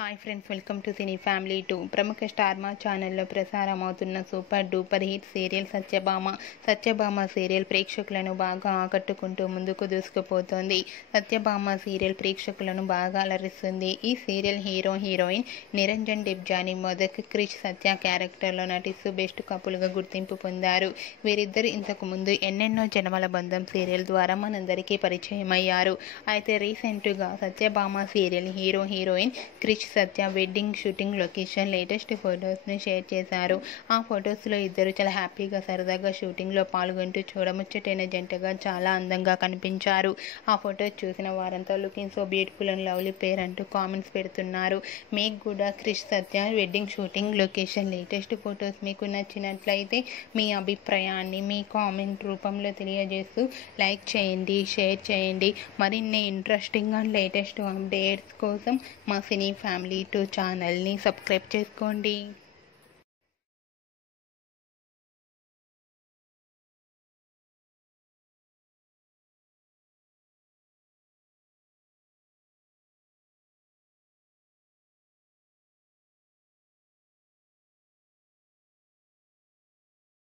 Hi friends, welcome to cine family 2. ప్రముఖ star Maa ఛానల్లో ప్రసారమవుతున్న super duper hit serial Satyabhama serial ప్రేక్షకులను బాగా ఆకట్టుకుంటూ ముందుకు దూసుకుపోతోంది. సత్యభామ సీరియల్ ప్రేక్షకులను బాగా అలరిస్తుంది. ఈ సీరియల్ హీరోయిన్ నిరంజన్ డిబ్జాని మొదక్ క్రిష్ సత్య క్యారెక్టర్లో నటిస్తూ బెస్ట్ కపుల్గా గుర్తింపు పొందారు. వీరిద్దరు ఇంతకు ముందు ఎన్నెన్నో జన్మల బంధం సీరియల్ ద్వారా మనందరికీ పరిచయం అయ్యారు. అయితే రీసెంట్గా Satyabhama serial heroine Krish Satya wedding shooting location latest ఫొటోస్ని షేర్ చేశారు. ఆ ఫొటోస్లో ఇద్దరు చాలా హ్యాపీగా సరదాగా షూటింగ్లో పాల్గొంటూ చూడముచ్చటైన జంటగా చాలా అందంగా కనిపించారు. ఆ ఫొటోస్ చూసిన వారంతా looking so beautiful and lovely pair అంటూ కామెంట్స్ పెడుతున్నారు. మీకు కూడా Krish Satya wedding shooting location latest photos మీకు నచ్చినట్లయితే మీ అభిప్రాయాన్ని మీ కామెంట్ రూపంలో తెలియజేస్తూ లైక్ చేయండి, షేర్ చేయండి. మరిన్ని ఇంట్రెస్టింగ్ అండ్ లేటెస్ట్ అప్డేట్స్ కోసం మా సినీ ఫ్యామిలీ 2 ఛానల్ని సబ్స్క్రైబ్ చేసుకోండి.